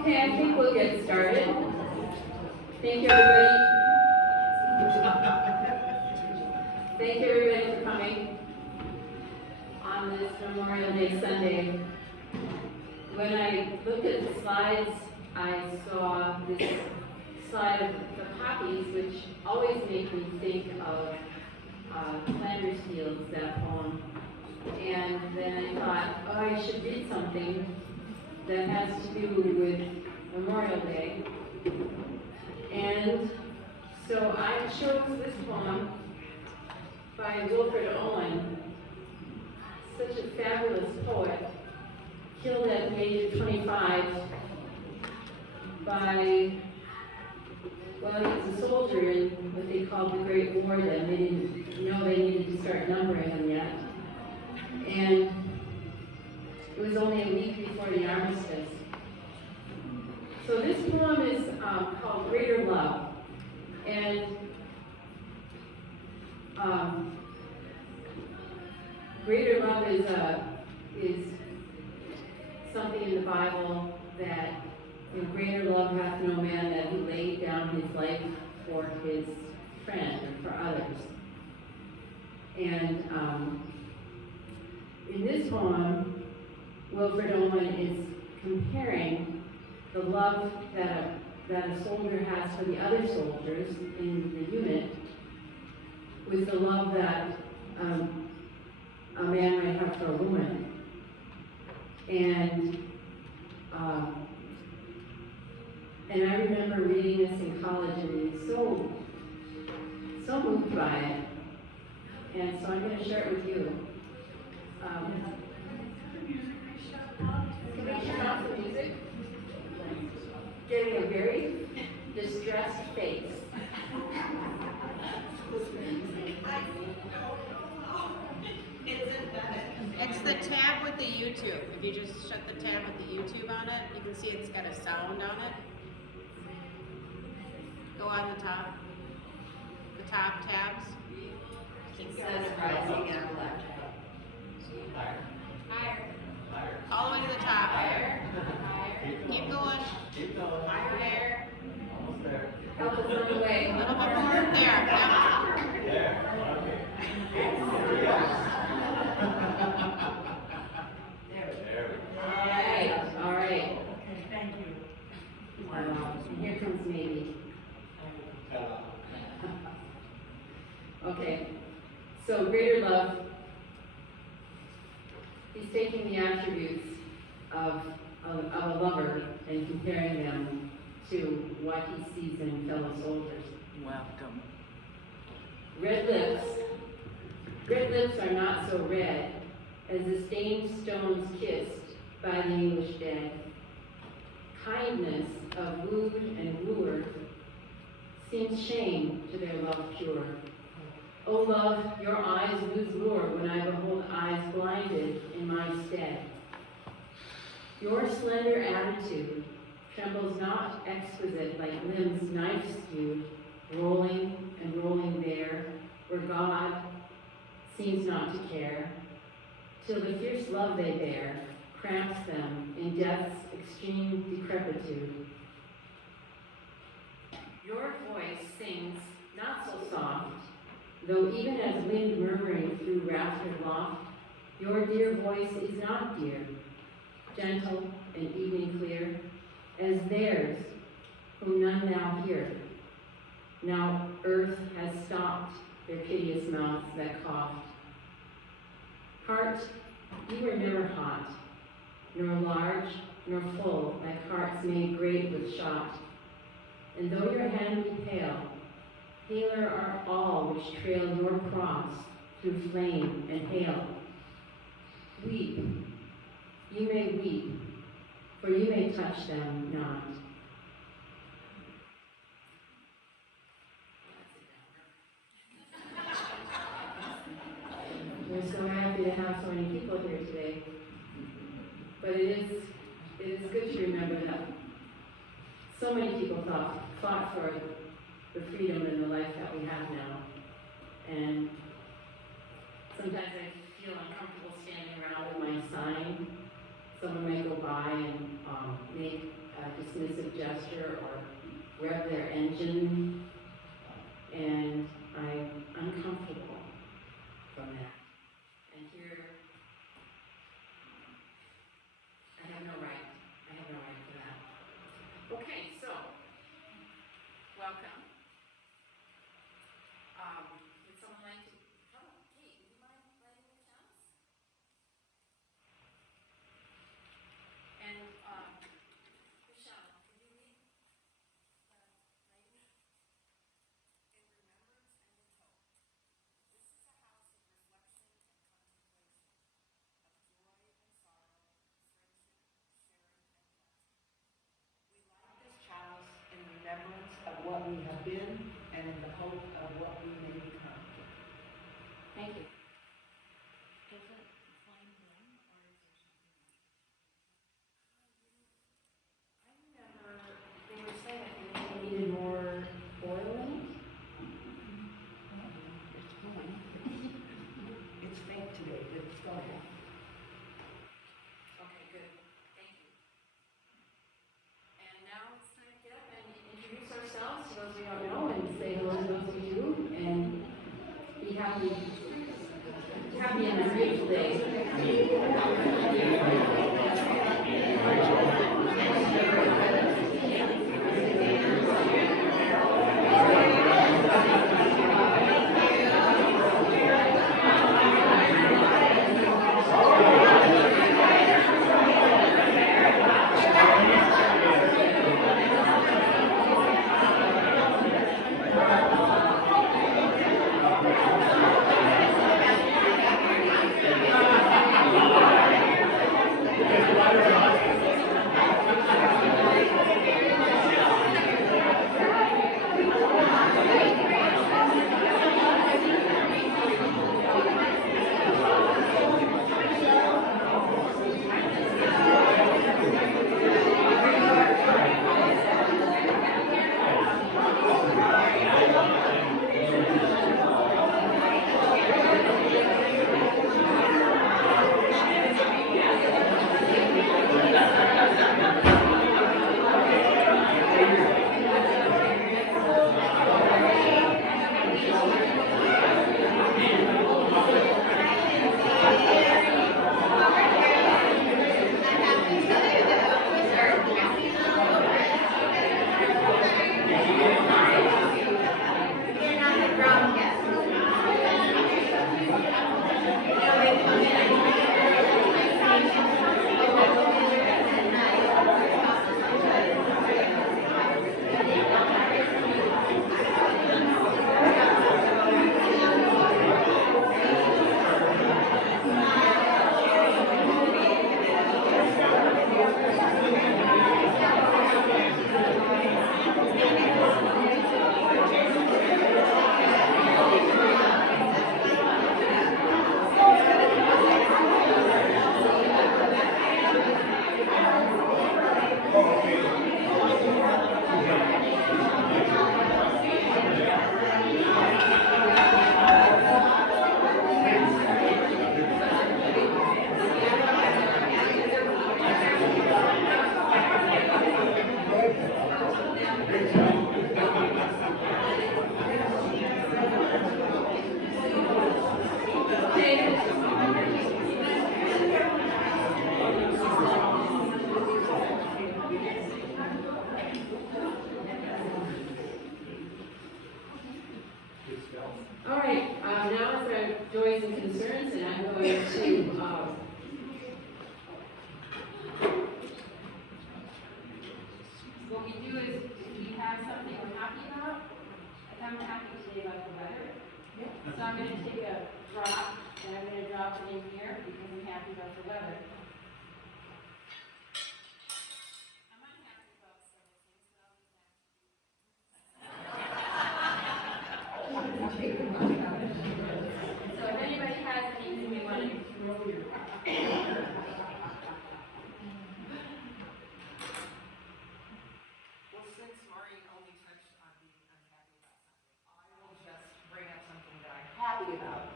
Okay, I think we'll get started. Thank you, everybody. Thank you, everybody, for coming on this Memorial Day Sunday. When I looked at the slides, I saw this slide of the poppies, which always make me think of Flanders Fields, that poem. And then I thought, oh, I should read something that has to do with Memorial Day. And so I chose this poem by Wilfred Owen, such a fabulous poet, killed at the age of 25 by, well, he was a soldier in what they called the Great War then. They didn't know they needed to start numbering them yet. And it was only a week before the armistice. So this poem is called Greater Love. And greater love is something in the Bible that, greater love hath no man that he laid down his life for his friend or for others. And in this poem, Wilfred Owen is comparing the love that a soldier has for the other soldiers in the unit with the love that a man might have for a woman. And I remember reading this in college and being so moved by it. And so I'm going to share it with you. Can we turn off the music? Getting a very distressed face. It's the tab with the YouTube. If you just shut the tab with the YouTube on it, you can see it's got a sound on it. Go on the top tabs. It says rising on the left. Higher. All the way to the top. Higher. Keep going. Higher. Almost there. Help us on the way. A little bit more. There. Yeah. There. All right. Okay, thank you. Here comes maybe. Okay, so greater love, he's taking the attributes of a lover and comparing them to what he sees in fellow soldiers. Welcome. Red lips are not so red as the stained stones kissed by the English dead. Kindness of wooed and wooer seems shame to their love pure. O love, your eyes lose lure when I behold eyes blinded in my stead. Your slender attitude trembles not exquisite like limbs knife-skewed, rolling and rolling there, where God seems not to care, till the fierce love they bear cramps them in death's extreme decrepitude. Your voice sings not so soft, though even as wind murmuring through raftered loft, your dear voice is not dear, gentle and evening clear, as theirs, whom none now hear. Now earth has stopped their piteous mouths that coughed. Heart, you were never hot, nor large, nor full, like hearts made great with shot. And though your hand be pale, paler are all which trail your cross through flame and hail. Weep, you may weep, for you may touch them not. We're so happy to have so many people here today. But it is good to remember that so many people fought for the freedom and the life that we have now. And sometimes I feel uncomfortable standing around with my sign. Someone might go by and make dismissive gesture or rev their engine, and I'm uncomfortable from that. And here, I have no right. I have no right to that. Okay, so, welcome. Would someone like to, Kate, would you mind writing the counts? And, Michelle, could you read the writing? In remembrance and in hope, this is a house of reflection and contemplation, of joy and sorrow, friendship, sharing and blessing. We light this chalice in remembrance of what we have been and in the hope of what we may become. Thank you. Does it define them, or is there something else? I remember they were saying that they needed more oiling. It's going. It's faint today, but it's going. Okay, good. Thank you. And now it's time to get up and introduce ourselves to those we don't know and say hello to those we do and be happy in this beautiful day. All right, now it's our joys and concerns, and I'm going to what we do is if we have something we're happy about, like I'm happy today about the weather. So I'm going to take a drop, and I'm going to drop it in here because I'm happy about the weather. I'm unhappy about several things, but I'll get back to you. So if anybody has anything they want to throw your Well, since Maureen only touched on being unhappy about something, I will just bring up something that I'm happy about.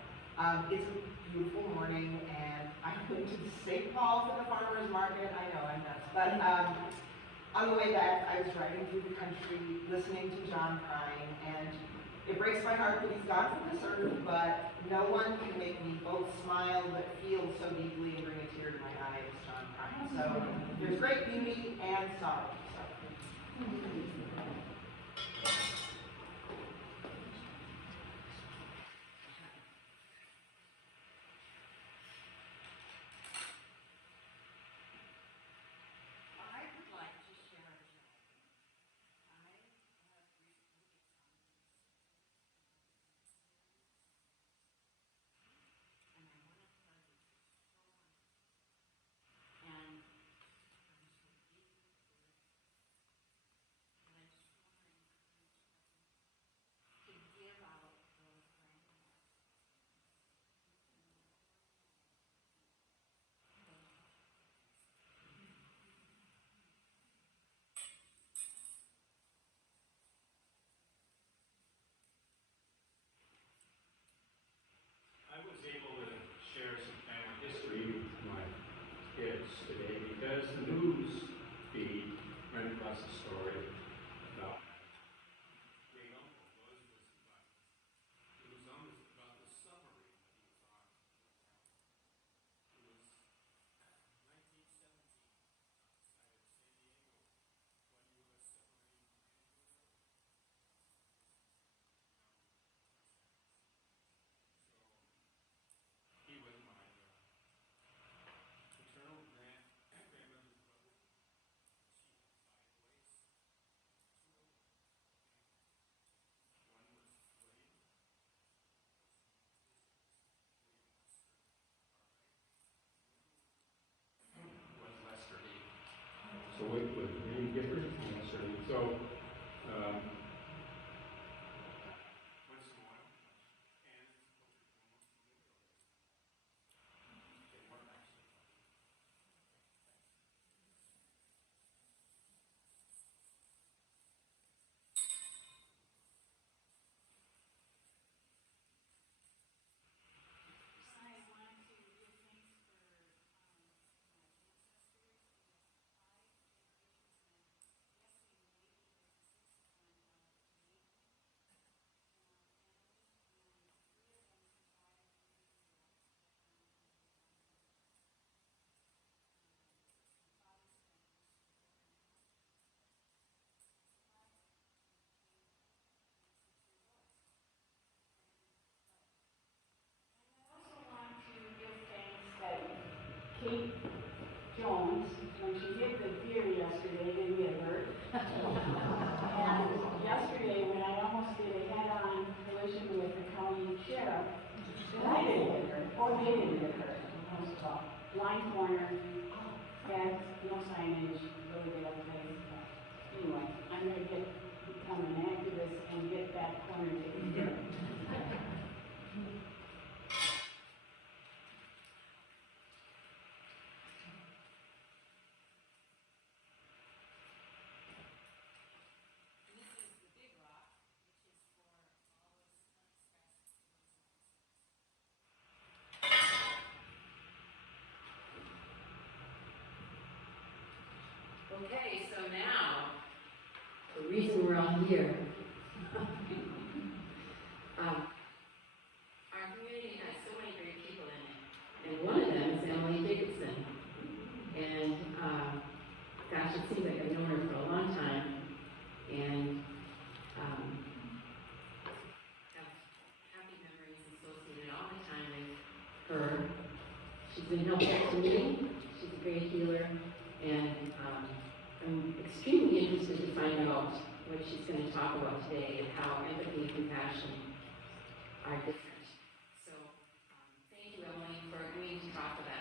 It's a beautiful morning, and I went to St. Paul for the farmer's market. I know, I'm nuts. But On the way back, I was driving through the country, listening to John crying, and it breaks my heart that he's gone from this earth, but no one can make me both smile but feel so deeply and bring a tear to my eye as John crying. So there's great beauty and sorrow. I would like to share a joke. I have recently and I want to tell you the story. And I'm so deeply and I just want to encourage everyone to give out those rainbows. I was able to share some family history with my kids today because the news feed ran across a story about great uncle was almost about the submarine that he was on. It was 1917 outside of San Diego. One U.S. submarine so he was my paternal grandmother's brother. She had 5 boys, 2 of them. One was William, was Lester Lee. So it was really different from Lester Lee. So once in a while, and it's supposed to almost Memorial Day. They weren't actually funny. I want to give thanks for my ancestors. I also want to give thanks that Kate Jones, when she hit the deer yesterday, didn't get hurt. And yesterday, when I almost did a head-on collision with the county sheriff, I didn't get hurt, or they didn't get hurt. Most of all, blind corner, had no signage, really bad place. Anyway, I'm gonna become an activist and get that corner taken care of. Okay, so now, the reason we're all here. Our community has so many great people in it, and one of them is Emily Jacobson. And gosh, it seems like I've known her for a long time, and have happy memories associated all the time with her. She's been helpful to me. She's a great healer, and I'm extremely interested to find out what she's going to talk about today and how empathy and compassion are different. So, thank you, Emily, for agreeing to talk with us.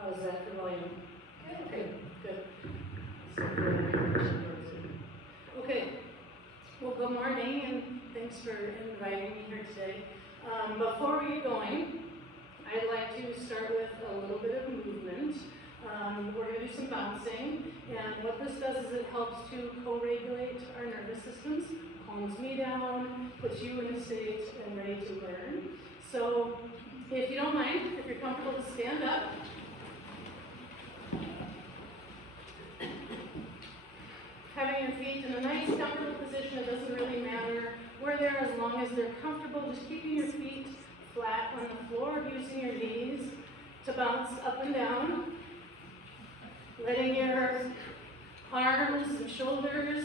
How is that for William? Good. Good. Okay. Well, good morning, and Thanks for inviting me here today. Before we get going, I'd like to start with a little bit of movement. We're going to do some bouncing, and what this does is it helps to co-regulate our nervous systems, calms me down, puts you in a state and ready to learn. So, if you don't mind, if you're comfortable to stand up. Having your feet in a nice, comfortable position, it doesn't really matter where they're as long as they're comfortable. Just keeping your feet flat on the floor, using your knees to bounce up and down. Letting your arms and shoulders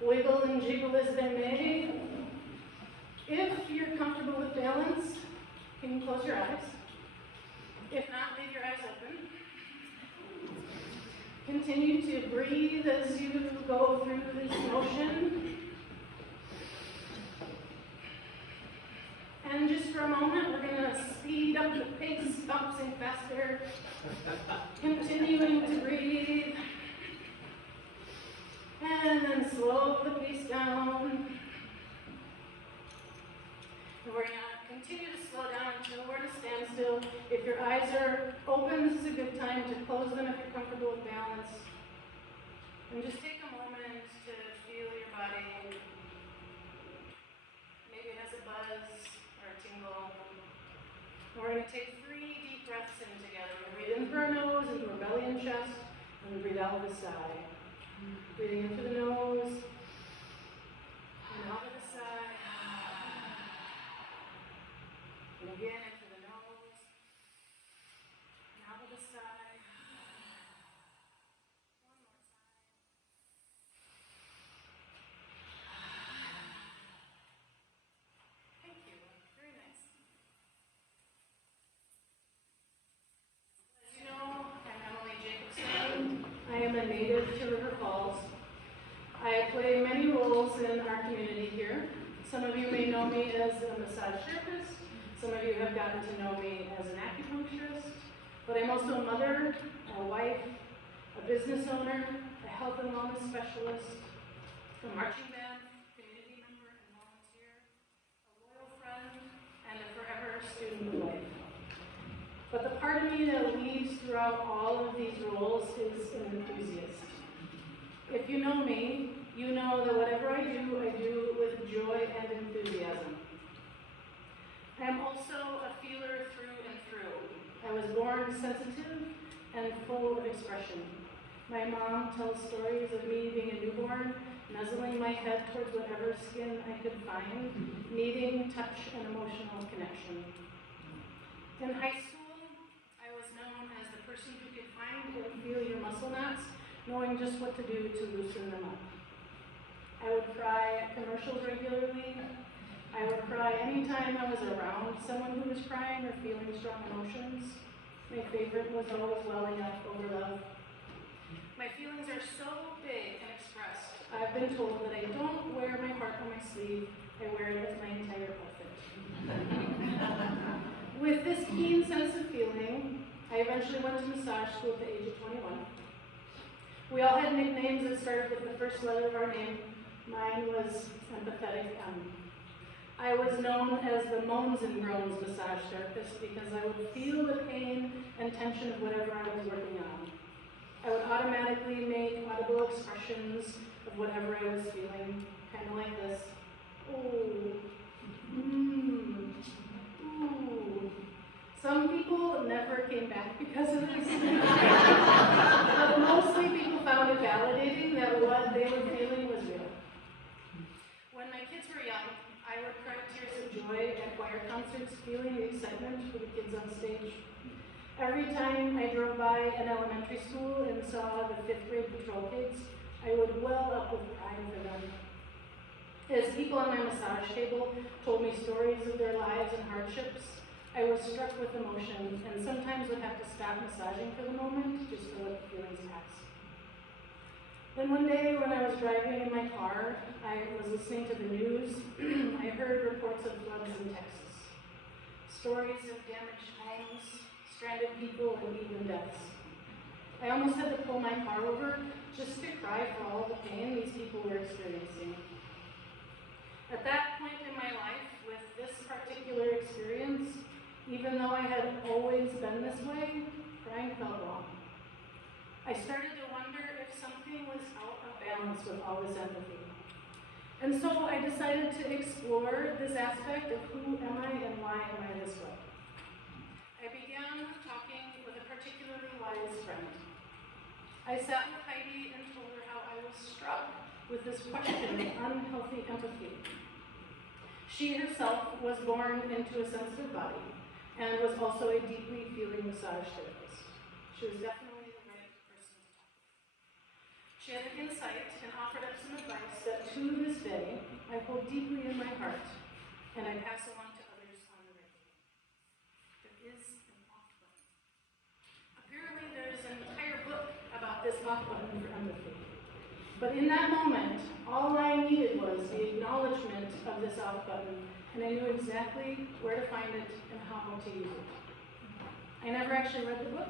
wiggle and jiggle as they may. If you're comfortable with balance, you can close your eyes. If not, leave your eyes open. Continue to breathe as you go through this motion. And just for a moment, we're going to speed up the pace, bouncing faster. Continuing to breathe. And then slow the pace down. And we're going to continue to slow down until we're at a standstill. If your eyes are open, this is a good time to close them if you're comfortable with balance. And just take a moment to feel your body. Maybe it has a buzz or a tingle. And we're going to take 3 deep breaths in together. We're going to breathe in through our nose, into our belly and chest, and breathe out with a sigh. Breathing in through the nose, and out with a sigh. And again, in through the nose, and out with a sigh. One more time. Thank you. Very nice. As you know, I'm Emily Jacobson. I am a native to River Falls. I play many roles in our community here. Some of you may know me as a massage therapist. Some of you have gotten to know me as an acupuncturist. But I'm also a mother, a wife, a business owner, a health and wellness specialist, a marching band community member and volunteer, a loyal friend, and a forever student of life. But the part of me that weaves throughout all of these roles is an enthusiast. If you know me, you know that whatever I do with joy and enthusiasm. I am also a feeler through and through. I was born sensitive and full of expression. My mom tells stories of me being a newborn, nuzzling my head towards whatever skin I could find, needing touch and emotional connection. In high school, I was known as the person who could find and feel your muscle knots, knowing just what to do to loosen them up. I would cry at commercials regularly. I would cry anytime I was around someone who was crying or feeling strong emotions. My favorite was always welling up over love. My feelings are so big and expressed. I've been told that I don't wear my heart on my sleeve, I wear it as my entire outfit. With this keen sense of feeling, I eventually went to massage school at the age of 21. We all had nicknames that started with the first letter of our name. Mine was Empathetic M. I was known as the moans and groans massage therapist because I would feel the pain and tension of whatever I was working on. I would automatically make audible expressions of whatever I was feeling, kind of like this. Ooh. Ooh. Some people never came back because of this. But mostly people found it validating that what they were feeling was real. When my kids were young, I would cry tears of joy at choir concerts, feeling the excitement for the kids on stage. Every time I drove by an elementary school and saw the 5th grade patrol kids, I would well up with pride for them. As people on my massage table told me stories of their lives and hardships, I was struck with emotion and sometimes would have to stop massaging for the moment just to let the feelings pass. Then one day when I was driving in my car, I was listening to the news. I heard reports of floods in Texas. Stories of damaged homes, stranded people, and even deaths. I almost had to pull my car over just to cry for all the pain these people were experiencing. At that always been this way, crying felt wrong. I started to wonder if something was out of balance with all this empathy. And so I decided to explore this aspect of who am I and why am I this way. I began talking with a particularly wise friend. I sat with Heidi and told her how I was struck with this question of unhealthy empathy. She herself was born into a sensitive body and was also a deeply feeling massage therapist. She was definitely the right person to talk with. She had an insight and offered up some advice that to this day I hold deeply in my heart and I pass along to others on the regular. There is an off button. Apparently there's an entire book about this off button for empathy. But in that moment, all I needed was the acknowledgement of this off button, and I knew exactly where to find it and how to use it. I never actually read the book,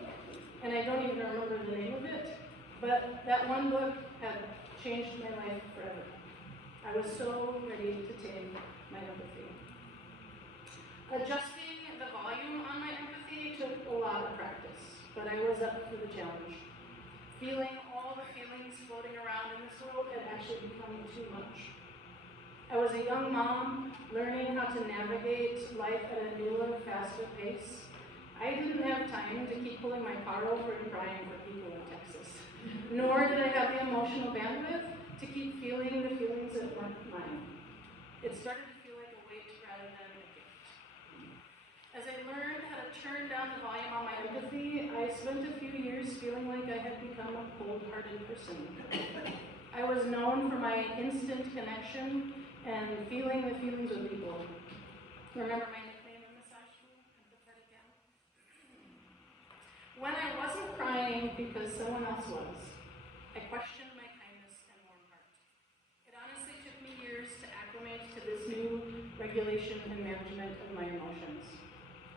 and I don't even remember the name of it, but that one book had changed my life forever. I was so ready to tame my empathy. Adjusting the volume on my empathy took a lot of practice, but I was up for the challenge. Feeling all the feelings floating around in this world had actually become too much. I was a young mom, learning how to navigate life at a newer, faster pace. I didn't have time to keep pulling my car over and crying for people in Texas. Nor did I have the emotional bandwidth to keep feeling the feelings that weren't mine. It started to feel like a weight rather than a gift. As I learned how to turn down the volume on my empathy, I spent a few years feeling like I had become a cold-hearted person. I was known for my instant connection and feeling the feelings of people. Remember my nickname in massage school, Empathetic Gal? When I wasn't crying because someone else was, I questioned my kindness and warm heart. It honestly took me years to acclimate to this new regulation and management of my emotions.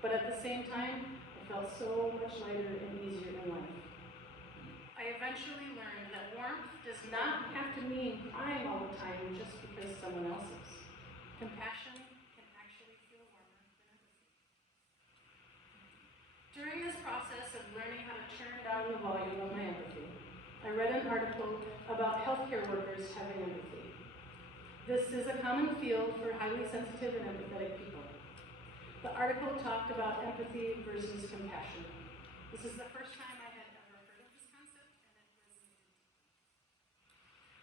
But at the same time, I felt so much lighter and easier in life. I eventually learned that warmth does not have to mean crying all the time just because someone else is. Compassion can actually feel warmer than empathy. During this process of learning how to turn down the volume of my empathy, I read an article about healthcare workers having empathy. This is a common field for highly sensitive and empathetic people. The article talked about empathy versus compassion. This is the first time I had ever heard of this concept, and it resonated.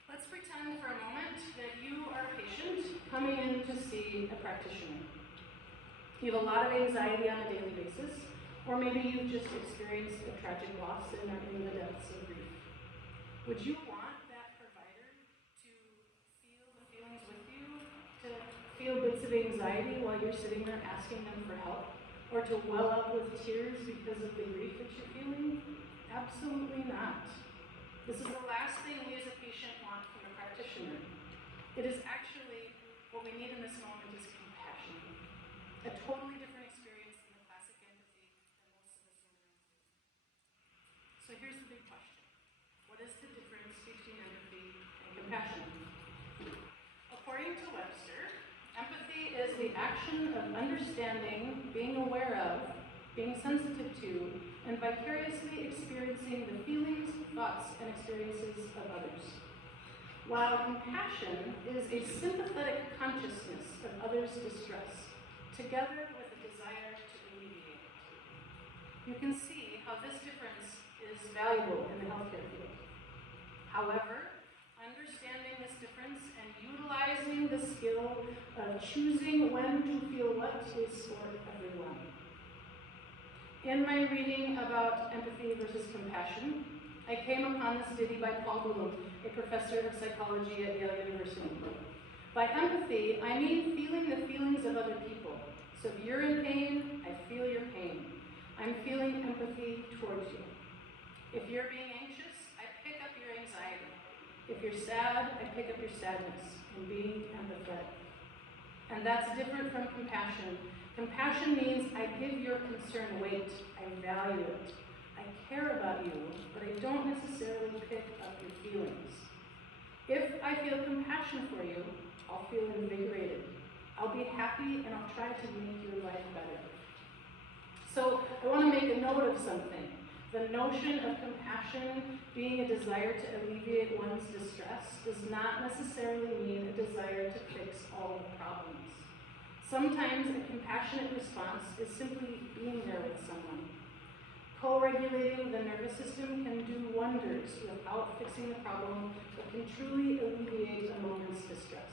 Let's pretend for a moment that you are a patient coming in to see a practitioner. You have a lot of anxiety on a daily basis, or maybe you've just experienced a tragic loss and are in the depths of grief. Would you want that provider to feel the feelings with you, to feel bits of anxiety while you're sitting there asking them for help, or to well up with tears because of the grief that you're feeling? Absolutely not. This is the last thing we as a patient want from a practitioner. It is actually what we need in this moment is compassion. A totally different experience than the classic empathy that most of us run around with. So here's the big question. What is the difference between empathy and compassion? According to Webster, empathy is the action of understanding, being aware of, being sensitive to, and vicariously experiencing the feelings, thoughts, and experiences of others. While compassion is a sympathetic consciousness of others' distress, together with a desire to alleviate it. You can see how this difference is valuable in the healthcare field. However, understanding this difference and utilizing the skill of choosing when to feel what is for everyone. In my reading about empathy versus compassion, I came upon this ditty by Paul Bloom, a professor of psychology at Yale University. By empathy, I mean feeling the feelings of other people. So if you're in pain, I feel your pain. I'm feeling empathy towards you. If you're being anxious, I pick up your anxiety. If you're sad, I pick up your sadness and being empathetic. And that's different from compassion. Compassion means I give your concern weight. I value it. I care about you, but I don't necessarily pick up your feelings. If I feel compassion for you, I'll feel invigorated. I'll be happy and I'll try to make your life better. So I want to make a note of something. The notion of compassion being a desire to alleviate one's distress does not necessarily mean a desire to fix all the problems. Sometimes a compassionate response is simply being there with someone. Co-regulating the nervous system can do wonders without fixing the problem, but can truly alleviate a moment's distress.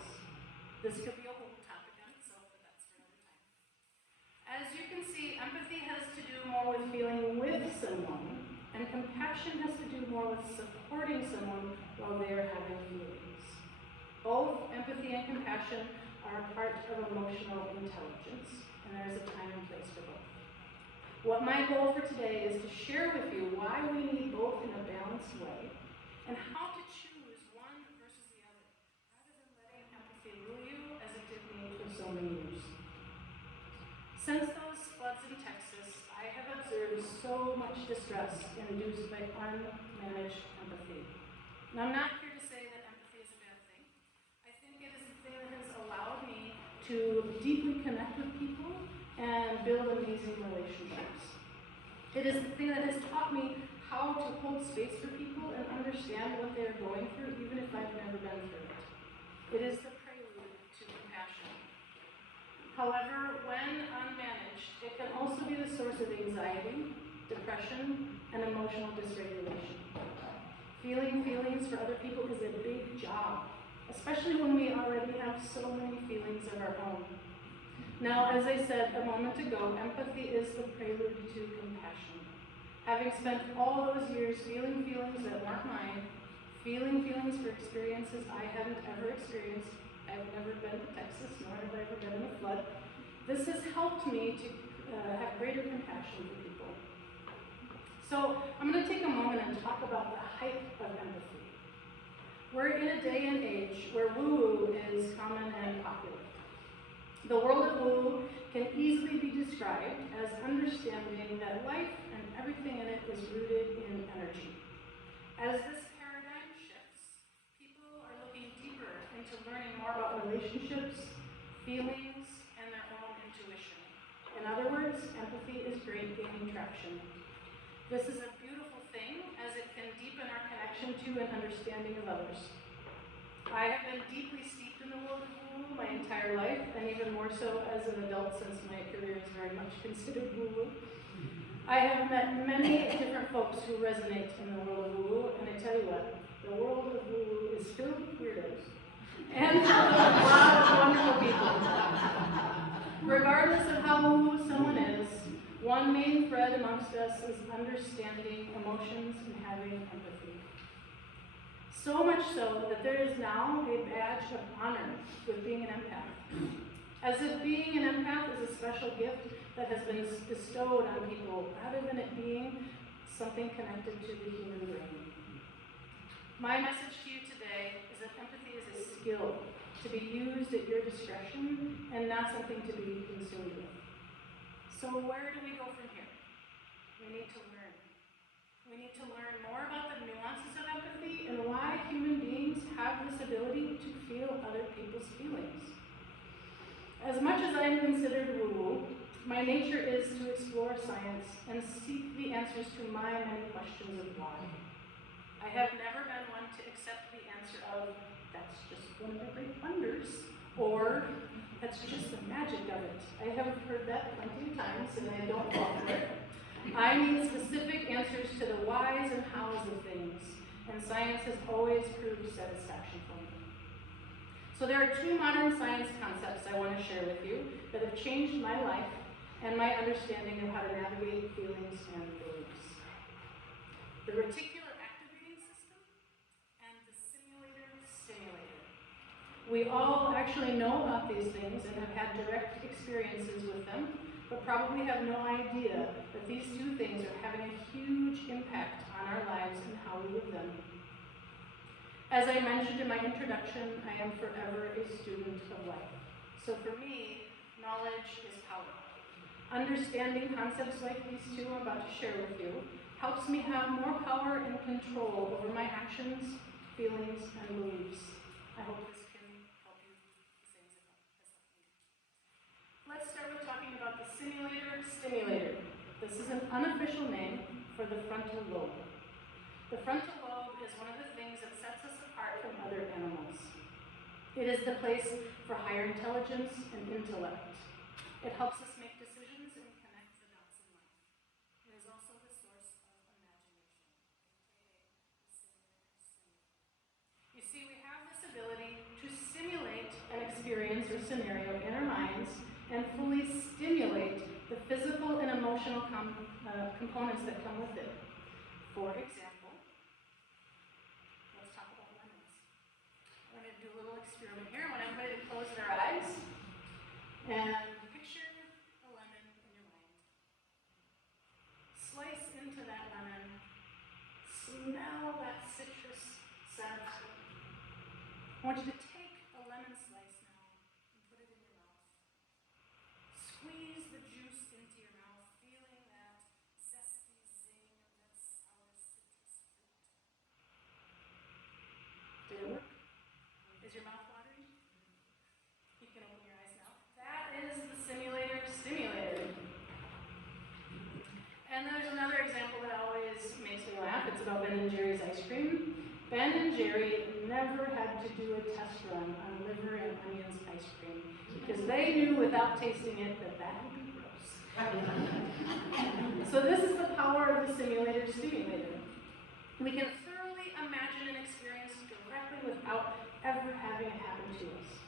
This could be a whole topic on itself, but that's for another time. As you can see, empathy has to do more with feeling with someone, and compassion has to do more with supporting someone while they are having feelings. Both empathy and compassion are a part of emotional intelligence, and there is a time and place for both. What my goal for today is to share with you why we need both in a balanced way, and how to choose one versus the other, rather than letting empathy rule you as it did me for so many years. Since those floods in Texas, I have observed so much distress induced by unmanaged empathy. Now, I'm not here to say that empathy is a bad thing. I think it is the thing that has allowed me to deeply connect with people and build amazing relationships. It is the thing that has taught me how to hold space for people and understand what they're going through, even if I've never been through it. It is the prelude to compassion. However, when unmanaged, it can also be the source of anxiety, depression, and emotional dysregulation. Feeling feelings for other people is a big job, especially when we already have so many feelings of our own. Now, as I said a moment ago, empathy is the prelude to compassion. Having spent all those years feeling feelings that weren't mine, feeling feelings for experiences I haven't ever experienced, I've never been to Texas, nor have I ever been in a flood, this has helped me to have greater compassion for people. So, I'm going to take a moment and talk about the hype of empathy. We're in a day and age where woo-woo is common and popular. The world of woo can easily be described as understanding that life and everything in it is rooted in energy. As this paradigm shifts, people are looking deeper into learning more about relationships, feelings, and their own intuition. In other words, empathy is gaining traction. This is a beautiful thing as it can deepen our connection to and understanding of others. I have been deeply steeped in the world of woo-woo my entire life, and even more so as an adult since my career is very much considered woo-woo. I have met many different folks who resonate in the world of woo-woo, and I tell you what, the world of woo-woo is filled with weirdos and full of a lot of wonderful people. Regardless of how woo-woo someone is, one main thread amongst us is understanding emotions and having empathy. So much so that there is now a badge of honor with being an empath. As if being an empath is a special gift that has been bestowed on people rather than it being something connected to the human brain. My message to you today is that empathy is a skill to be used at your discretion and not something to be consumed with. So where do we go from here? We need to learn. We need to learn more about the nuances of empathy and why human beings have this ability to feel other people's feelings. As much as I'm considered woo-woo, my nature is to explore science and seek the answers to my many questions of why. I have never been one to accept the answer of, that's just one of the great wonders, or that's just the magic of it. I have heard that plenty of times and I don't fall for it. I need specific answers to the whys and hows of things, and science has always proved satisfaction for me. So there are two modern science concepts I want to share with you that have changed my life and my understanding of how to navigate feelings and beliefs. The reticular activating system and the simulator stimulator. We all actually know about these things and have had direct experiences with them, but probably have no idea that these two things are having a huge impact on our lives and how we live them. As I mentioned in my introduction, I am forever a student of life. So for me, knowledge is power. Understanding concepts like these two I'm about to share with you helps me have more power and control over my actions, feelings, and beliefs. I hope this can help you the same as it has helped me. Let's start with talking about the simulator-stimulator. of the frontal lobe. The frontal lobe is one of the things that sets us apart from other animals. It is the place for higher intelligence and intellect. It helps us make decisions and connect the dots in life. It is also the source of imagination, aka the simulator simulator. You see, we have this ability to simulate an experience or scenario in our minds and fully stimulate the physical and emotional components that come with it. For example, let's talk about lemons. We're going to do a little experiment here. I want everybody to close their eyes and picture a lemon in your mind. Slice into that lemon. Smell that citrus scent. I want you to take a lemon slice now and put it in your mouth. Squeeze the juice into your mouth, feeling that zesty zing of that sour citrus fruit. Did it work? Is your mouth watering? You can open your eyes now. That is the simulator stimulator. And there's another example that always makes me laugh. It's about Ben and Jerry's ice cream. Ben and Jerry never had to do a test run on liver and onions ice cream because they knew without tasting it that that would be gross. So this is the power of the simulator stimulator. We can thoroughly imagine an experience directly without ever having it happen to us.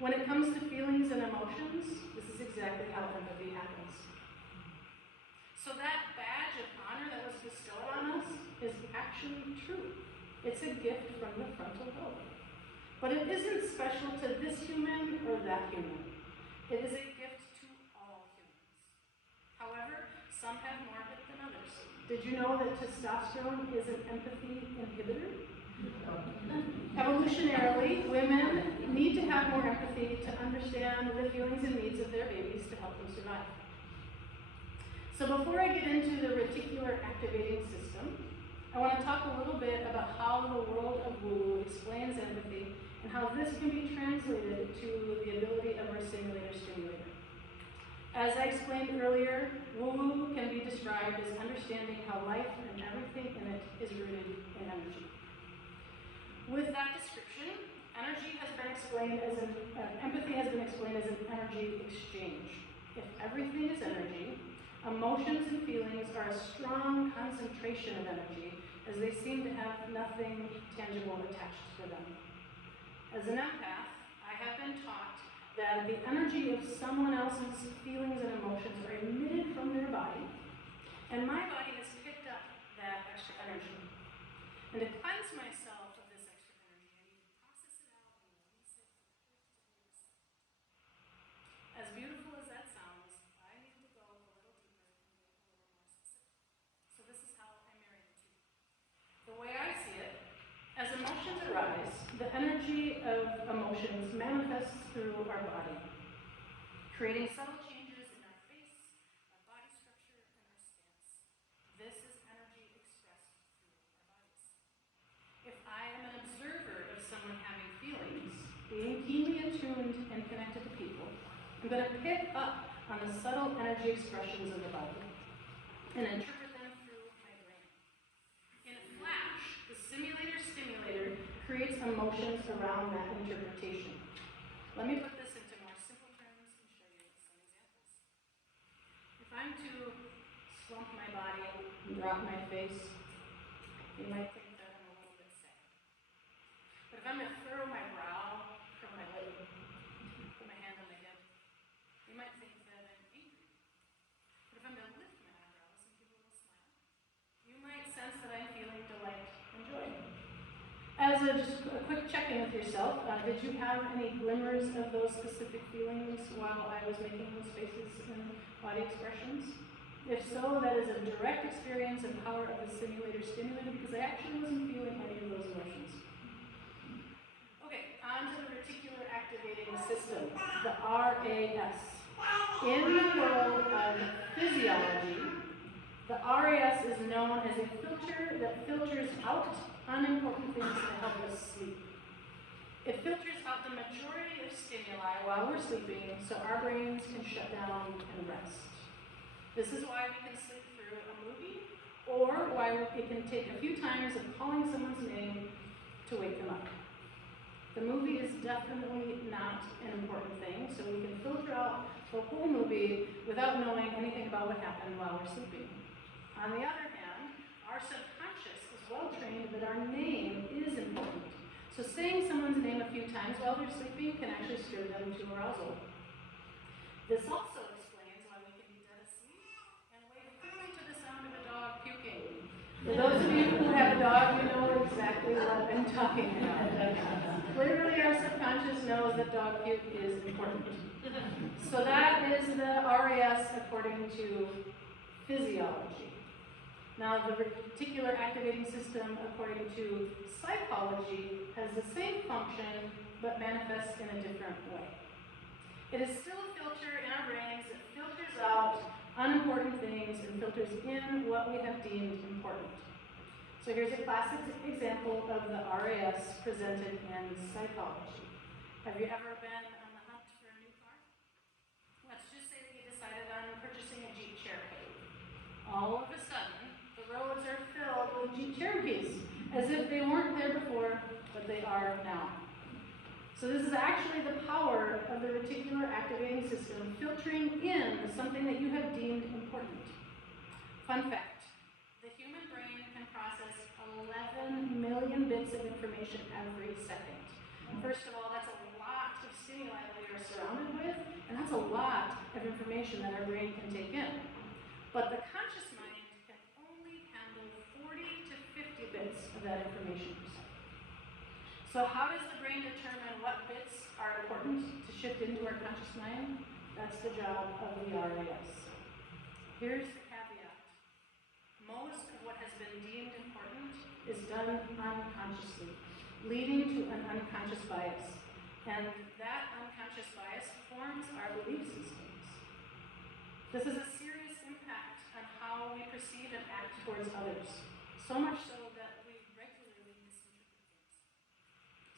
When it comes to feelings and emotions, this is exactly how empathy happens. So that badge of honor that was bestowed on us is actually true. It's a gift from the frontal lobe. But it isn't special to this human or that human. It is a gift to all humans. However, some have more of it than others. Did you know that testosterone is an empathy inhibitor? Evolutionarily, women need to have more empathy to understand the feelings and needs of their babies to help them survive. So before I get into the reticular activating system, I want to talk a little bit about how the world of woo explains empathy and how this can be translated to the ability of our simulator stimulator. As I explained earlier, woo can be described as understanding how life and everything in it is rooted in energy. With that description, empathy has been explained as an energy exchange. If everything is energy, emotions and feelings are a strong concentration of energy, as they seem to have nothing tangible attached to them. As an empath, I have been taught that the energy of someone else's feelings and emotions are emitted from their body, and my body has picked up that extra energy. And to cleanse myself of this extra energy, I need to process it out and release it from earth to understand. As beautiful as that sounds, I need to go a little deeper and get a little more specific. So this is how I marry the two. The way I see it, as emotions arise, the energy of emotions manifests through our body, creating subtle changes in our face, our body structure, and our stance. This is energy expressed through our bodies. If I am an observer of someone having feelings, being keenly attuned and connected to people, I'm going to pick up on the subtle energy expressions of the body and interpret them through my brain. In a flash, the simulator-stimulator creates emotions around that interpretation. Let me put this into more simple terms and show you some examples. If I'm to slump my body and drop my face, you might think that I'm a little bit sad. But if I'm to furrow my brow, curl my lip, put my hand on my hip, you might think that I'm angry. But if I'm to lift my eyebrows and give a little smile, you might sense that I'm feeling delight and joy. As just a quick check-in with yourself, did you have any glimmers of those specific feelings while I was making those faces and body expressions? If so, that is a direct experience and power of the simulator-stimulator because I actually wasn't feeling any of those emotions. Okay, on to the reticular activating system, the RAS. In the world of physiology, the RAS is known as a filter that filters out unimportant things to help us sleep. It filters out the majority of stimuli while we're sleeping so our brains can shut down and rest. This is why we can sleep through a movie or why it can take a few times of calling someone's name to wake them up. The movie is definitely not an important thing, so we can filter out the whole movie without knowing anything about what happened while we're sleeping. On the other hand, our subconscious is well trained that our name is important. So saying someone's name a few times while they're sleeping can actually stir them to arousal. This also explains why we can be dead asleep and wake quickly to the sound of a dog puking. For those of you who have a dog, you know exactly what I'm talking about. Clearly, our subconscious knows that dog puke is important. So that is the RAS according to physiology. Now, the reticular activating system, according to psychology, has the same function, but manifests in a different way. It is still a filter in our brains that filters out unimportant things and filters in what we have deemed important. So here's a classic example of the RAS presented in psychology. Have you ever been on the hunt for a new car? Let's just say that you decided on purchasing a Jeep Cherokee. All of a sudden, the roads are filled with Jeep Cherokees, as if they weren't there before, but they are now. So this is actually the power of the reticular activating system filtering in something that you have deemed important. Fun fact, the human brain can process 11 million bits of information every second. First of all, that's a lot of stimuli that we are surrounded with, and that's a lot of information that our brain can take in. But the conscious mind can only handle 40 to 50 bits of that information per second. So how does the brain determine what bits are important to shift into our conscious mind? That's the job of the RAS. Here's the caveat. Most of what has been deemed important is done unconsciously, leading to an unconscious bias. And that unconscious bias forms our belief systems. This is a serious impact on how we perceive and act towards others, so much so that we regularly misinterpret things.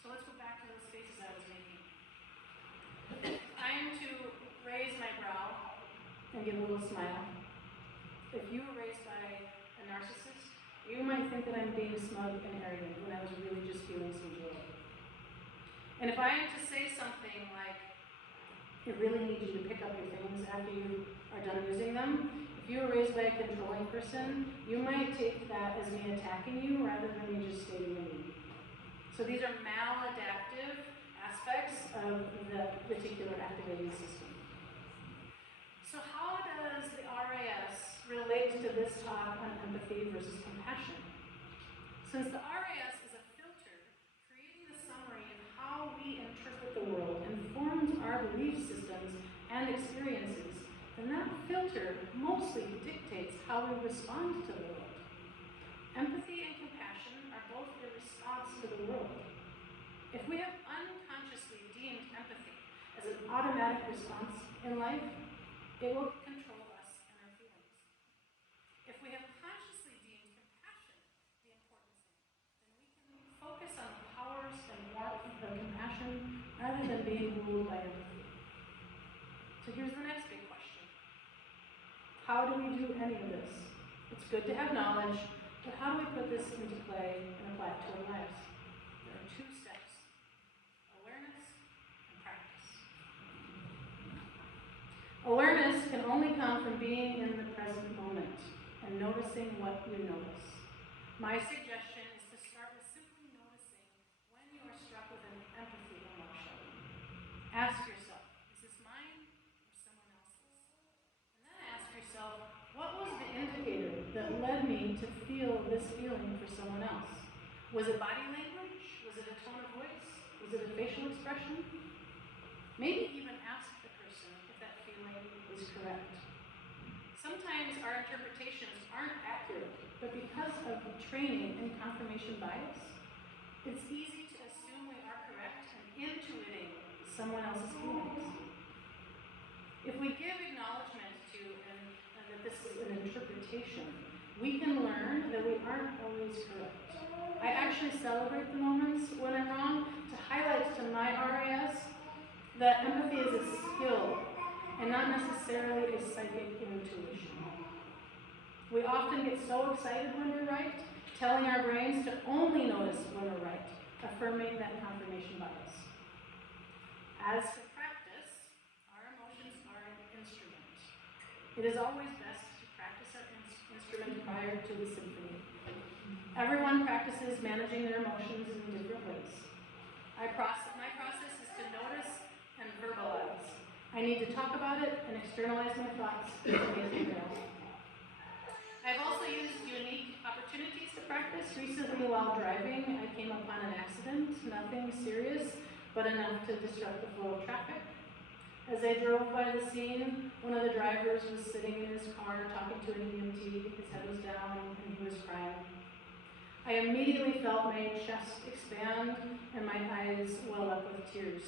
So let's go back to those faces I was making. I'm to raise my brow and give a little smile. If you were raised by a narcissist, you might think that I'm being smug and arrogant when I was really just feeling some joy. And if I am to say something like, I really need you to pick up your things after you are done using them, if you were raised by a controlling person, you might take that as me attacking you rather than me just stating a need. So these are maladaptive aspects of the reticular activating system. So how does the RAS relate to this talk on empathy versus compassion? Since the RAS is a filter, creating the summary of how we interpret the world informs our belief systems and experiences, then that filter mostly dictates how we respond to the world. Empathy and compassion are both a response to the world. If we have unconsciously deemed empathy as an automatic response in life, it will control us and our feelings. If we have consciously deemed compassion the important thing, then we can focus on the powers and warmth of compassion rather than being ruled by empathy. So here's the next big question. How do we do any of this? It's good to have knowledge, but how do we put this into play and apply it to our lives? There are two steps: awareness and practice. Awareness can only come from being in the present moment and noticing what you notice. My suggestion is to start with simply noticing when you are struck with an empathy emotion. Ask yourself, is this mine or someone else's? And then ask yourself, what was the indicator that led me to feel this feeling for someone else? Was it body language? Was it a tone of voice? Was it a facial expression? Maybe even ask the person if that feeling is correct. Sometimes our interpretations aren't accurate, but because of training and confirmation bias, it's easy to assume we are correct and intuiting someone else's feelings. If we give acknowledgement to and that this is an interpretation, we can learn that we aren't always correct. I actually celebrate the moments when I'm wrong to highlight to my RAS that empathy is a skill and not necessarily a psychic intuition. We often get so excited when we're right, telling our brains to only notice when we're right, affirming that confirmation bias. As for practice, our emotions are an instrument. It is always best to practice our instrument prior to the symphony. Everyone practices managing their emotions in different ways. My process is to notice and verbalize. I need to talk about it and externalize my thoughts to make them real. I've also used unique opportunities to practice. Recently, while driving, I came upon an accident, nothing serious, but enough to disrupt the flow of traffic. As I drove by the scene, one of the drivers was sitting in his car talking to an EMT. His head was down and he was crying. I immediately felt my chest expand and my eyes well up with tears.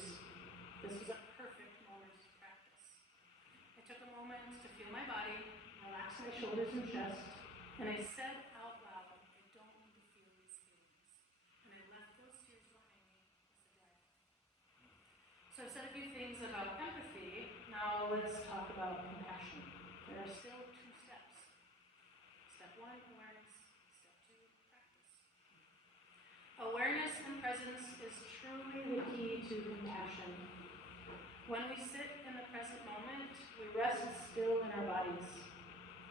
This was a perfect moment to practice. I took a moment to feel my body, relax my shoulders and chest, and I said out loud, I don't need to feel these feelings. And I left those tears behind me as a driver. So I've said a few things about empathy. Now let's talk about compassion. There are still 2 steps. Step 1, awareness. Step 2, practice. Awareness and presence is truly the key to compassion. When we sit in the present moment, we rest still in our bodies.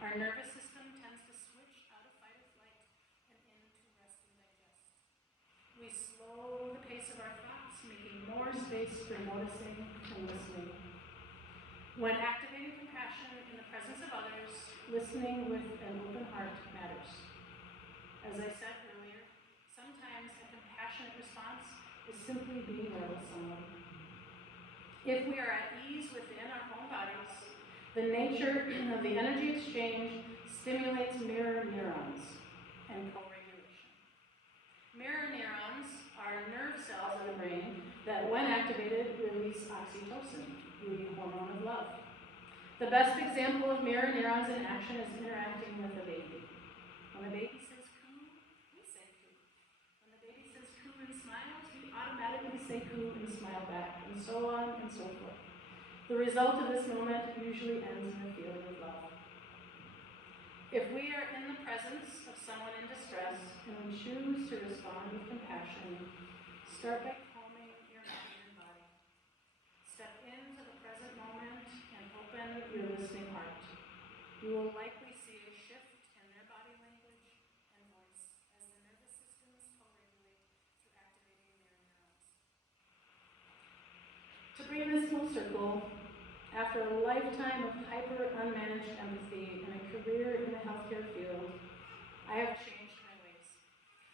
Our nervous system tends to switch out of fight or flight and into rest and digest. We slow the pace of our thoughts, making more space for noticing and listening. When activating compassion in the presence of others, listening with an open heart matters. As I said earlier, sometimes a compassionate response is simply being there with someone. If we are at ease within our own bodies, the nature of the energy exchange stimulates mirror neurons and co-regulation. Mirror neurons are nerve cells in the brain that, when activated, release oxytocin, the hormone of love. The best example of mirror neurons in action is interacting with a baby. When a baby says coo, we say coo. When the baby says coo and smiles, we automatically say coo and smile back, and so on and so forth. The result of this moment usually ends in a feeling of love. If we are in the presence of someone in distress and we choose to respond with compassion, start by calming your mind and body. Step into the present moment and open your listening heart. You will likely see a shift in their body language and voice as the nervous systems co-regulate through activating their neurons. To bring this full circle, after a lifetime of hyper-unmanaged empathy and a career in the healthcare field, I have changed my ways.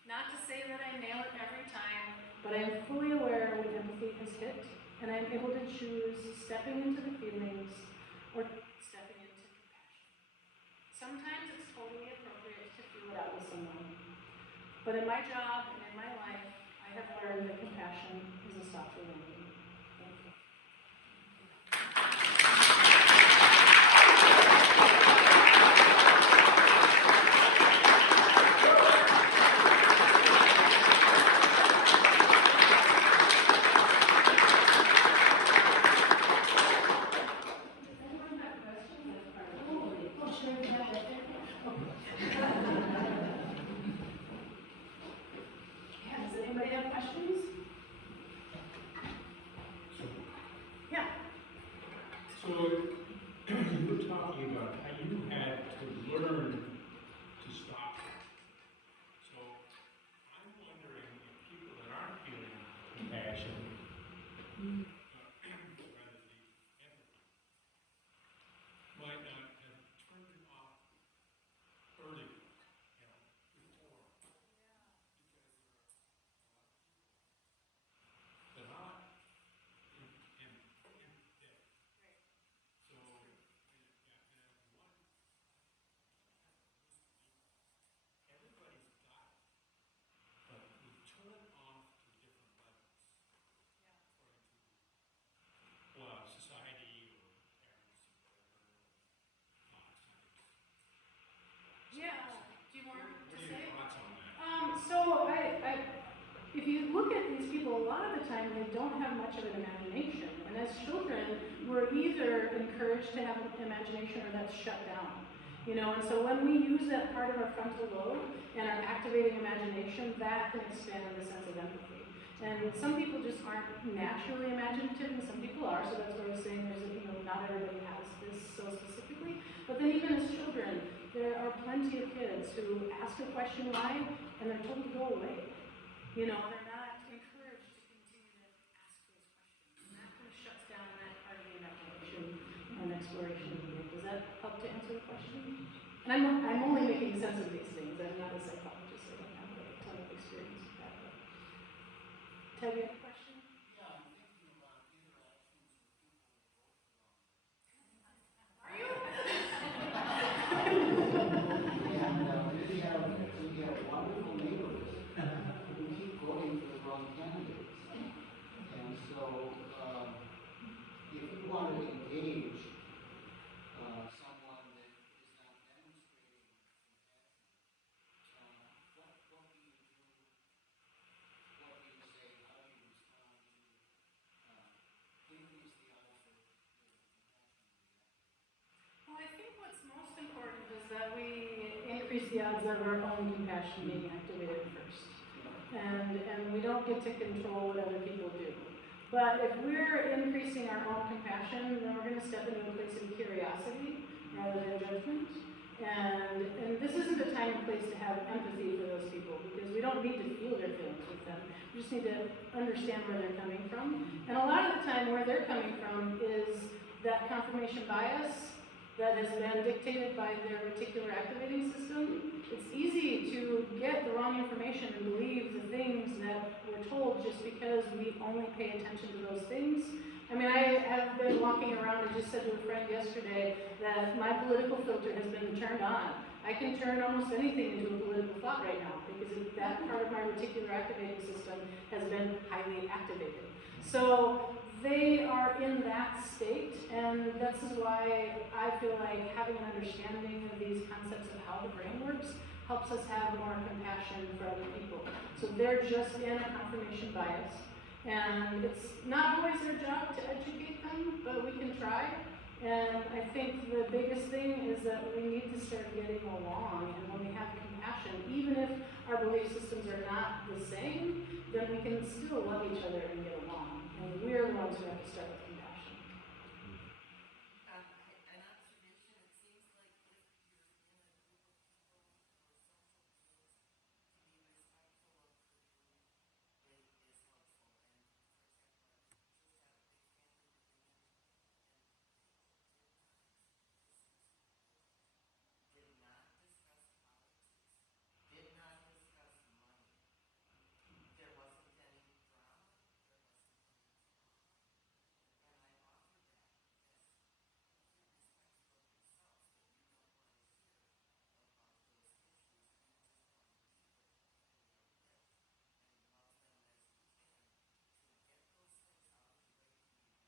Not to say that I nail it every time, but I am fully aware when empathy has hit, and I am able to choose stepping into the feelings or stepping into compassion. Sometimes it's totally appropriate to feel it out with someone. But in my job and in my life, I have learned that compassion is a softer landing. Thank you. Does anybody have questions? Yeah. So, you were talking about how you had to learn to stop. So, I'm wondering if people that aren't feeling compassion, rather the empathy, might not have turned it off early, before. Because they're not empathetic. So, everybody's got it, but we turn it off to different levels, according to, well, society or parents or whatever, thoughts. Yeah. Do you want What to are say? your thoughts on that? So if you look at these people, a lot of the time they don't have much of an imagination. And as children, we're either encouraged to have an imagination or that's shut down. You know, and so when we use that part of our frontal lobe and our activating imagination, that can expand the sense of empathy. And some people just aren't naturally imaginative, and some people are, so that's why I was saying there's, you know, not everybody has this so specifically. But then even as children, there are plenty of kids who ask a question why, and they're told to go away. You know, they're not encouraged to continue to ask those questions. And that kind of shuts down that part of the imagination and exploration of the brain. Does that help to answer the question? And I'm only making sense of these things. I'm not a psychologist. I don't have a ton of experience with that. But Ted, you have a question? Are you? We have wonderful neighbors who keep voting for the wrong candidates. And so, if you want to engage someone that is not demonstrating compassion, what do you do? What do you say? How do you respond to increase the odds that compassion? Well, I think what's most important is that we increase the odds of our own compassion being activated first. And we don't get to control what other people do. But if we're increasing our own compassion, then we're going to step into a place of curiosity rather than judgment. And this isn't the time and place to have empathy for those people, because we don't need to feel their feelings with them. We just need to understand where they're coming from. And a lot of the time where they're coming from is that confirmation bias that has been dictated by their reticular activating system. It's easy to get the wrong information and believe the things that we're told just because we only pay attention to those things. I mean, I have been walking around and just said to a friend yesterday that my political filter has been turned on. I can turn almost anything into a political thought right now because that part of my reticular activating system has been highly activated. So they are in that state, and this is why I feel like having an understanding of these concepts of how the brain works helps us have more compassion for other people. So they're just in a confirmation bias, and it's not always their job to educate them, but we can try. And I think the biggest thing is that we need to start getting along, and when we have compassion, even if our belief systems are not the same, then we can still love each other and get along. And we're the ones who have to start with compassion. An observation, it seems like if you're in a group of people or social groups, to be respectful of the group is helpful. And for example, I just had a big family reunion, and did not discuss politics, did not discuss money. There wasn't any drama, there wasn't any trauma. And I offer that be respectful of yourself, that you don't want to hear about those issues, and you just want to be with the people you're with and love them as you can. To get those things out of the way can be really helpful.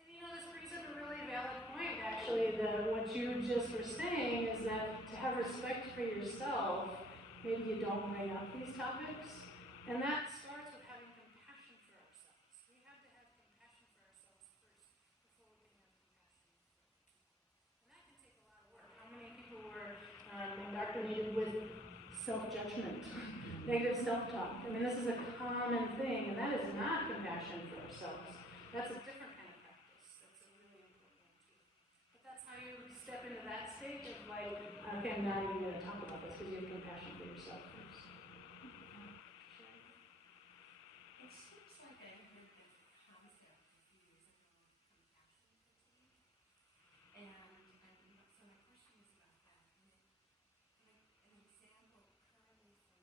And you know, this brings up a really valid point, actually, that what you just were saying is that to have respect for yourself, maybe you don't bring up these topics. And that starts with having compassion for ourselves. We have to have compassion for ourselves first before we can have compassion for other people. And that can take a lot of work. How many people were indoctrinated with self-judgment, negative self-talk? I mean, this is a common thing, and that is not compassion for ourselves. That's a different kind of practice. That's a really important one, too. But that's how you step into that state of like, okay, I'm not even going to talk about this because you have compassion for yourself first. It seems like I heard this concept a few years ago of compassion fatigue. And so my question is about that. An example currently for me is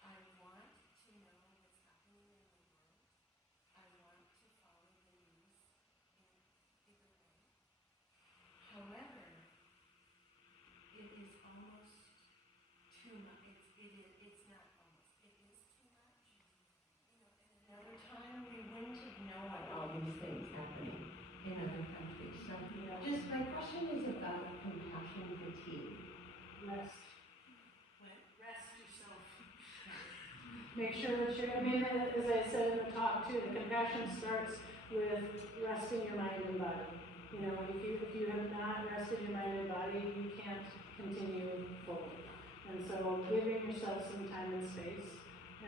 I want to know what's happening in the world. I want to follow the news in either way. However, it is almost too much. It's not almost. It is too much. You know, and another time we wouldn't have known all these things happening in other countries. So just my question is about compassion fatigue. Rest. Rest yourself. Make sure that you're, I mean, as I said in the talk too, the compassion starts with resting your mind and body. You know, if you have not rested your mind and body, you can't continue forward. And so giving yourself some time and space.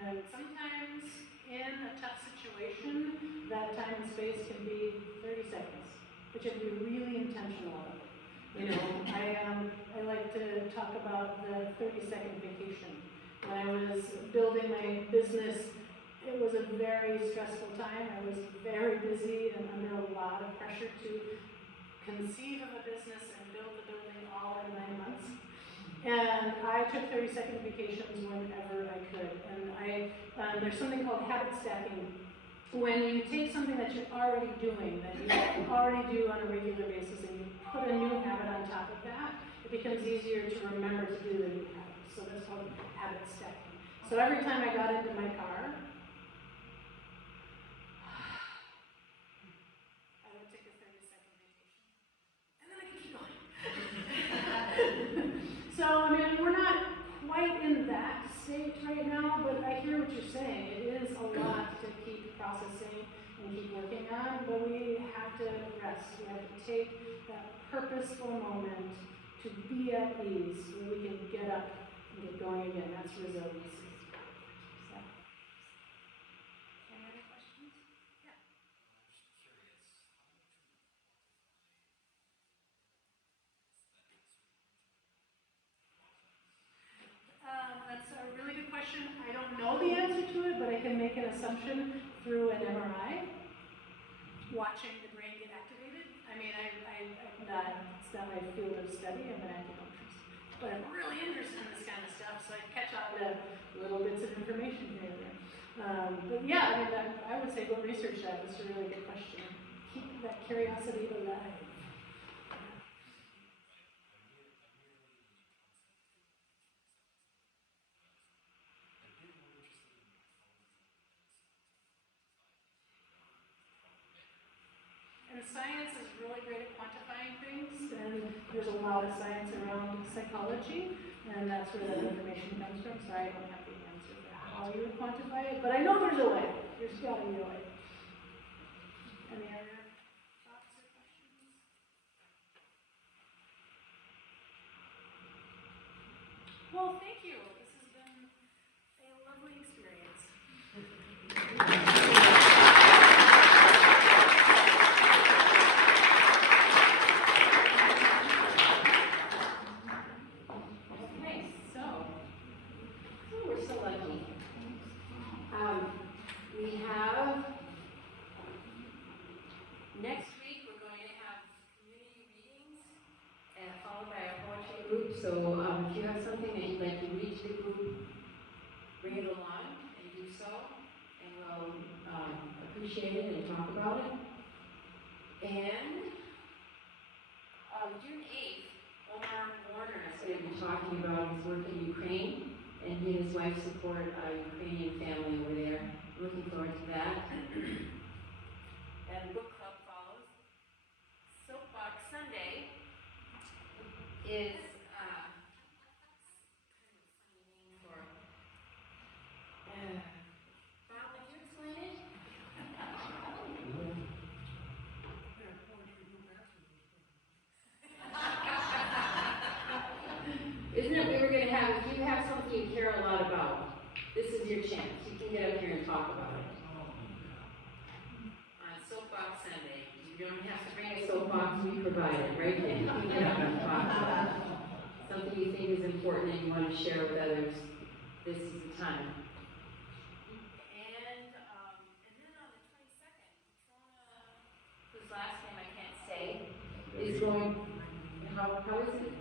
And sometimes in a tough situation, that time and space can be 30 seconds, but you have to be really intentional about it. You know, I like to talk about the 30-second vacation. When I was building my business, it was a very stressful time. I was very busy and under a lot of pressure to conceive of a business and build the building all in 9 months. And I took 30-second vacations whenever I could. And there's something called habit stacking. When you take something that you're already doing, that you already do on a regular basis, and you put a new habit on top of that, it becomes easier to remember to do the new habit. So that's called habit stacking. So every time I got into my car, I would take a 30-second vacation. And then I could keep going. So, I mean, we're not quite in that state right now, but I hear what you're saying. It is a lot to keep processing and keep working on, but we have to rest. We have to take that purposeful moment to be at ease so we can get up and get going again. That's resiliency. So. Any other questions? Yeah. That's a really good question. I don't know the answer to it, but I can make an assumption through an MRI, watching the brain get activated. I mean, it's not my field of study. I'm an acupuncturist, but I'm really interested in this kind of stuff, so I catch on to little bits of information here and there. But yeah, I mean, I would say go research that. That's a really good question. Keep that curiosity alive. And science is really great at quantifying things, and there's a lot of science around psychology, and that's where that information comes from, so I don't have the answer for how you would quantify it, but I know there's a way. There's got to be a way. Any other thoughts or questions? Well, thank you. This has been a lovely experience. Next week, we're going to have community readings, followed by a poetry group. So if you have something that you'd like to read to the group, bring it along and do so, and we'll appreciate it and talk about it. And June 8th, Omar Warner is going to be talking about his work in Ukraine, and he and his wife support a Ukrainian family over there. Looking forward to that. And book club follows. Soapbox Sunday is Bob, would you explain it? Isn't it we were going to have, if you have something you care a lot about, this is your chance. You can get up here and talk about it. On Soapbox Sunday. You don't have to bring a soapbox, we provide it, right? You can get up and talk about it. Something you think is important and you want to share with others, this is the time. And then on the 22nd, Patrona, whose last name I can't say, is going, how is it?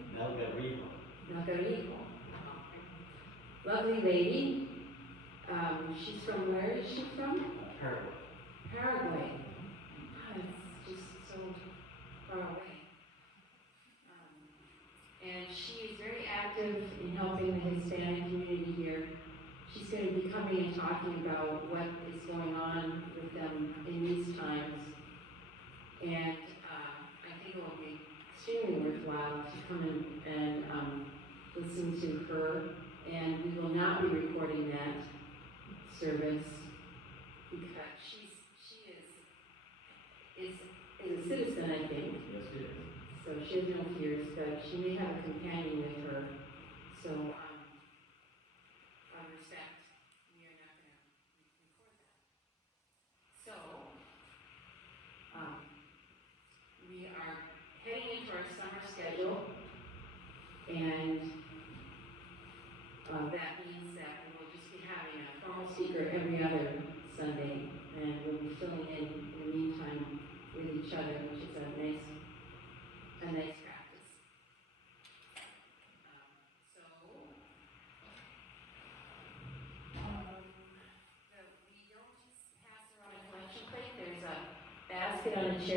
Margarito. Lovely lady. She's from, where is she from? Paraguay. Oh, it's just so far away. And she is very active in helping the Hispanic community here. She's going to be coming and talking about what is going on with them in these times. And I think it will be extremely worthwhile to come in and listen to her. And we will not be recording that service because she is a citizen, I think. So she has no fears, but she may have a companion with her. So, out of respect, we are not going to record that. So, we are heading into our summer schedule, and that means that we will just be having a formal speaker every other Sunday, and we'll be filling in the meantime with each other, which is a nice practice. We don't just pass around a collection plate. There's a basket on a chair.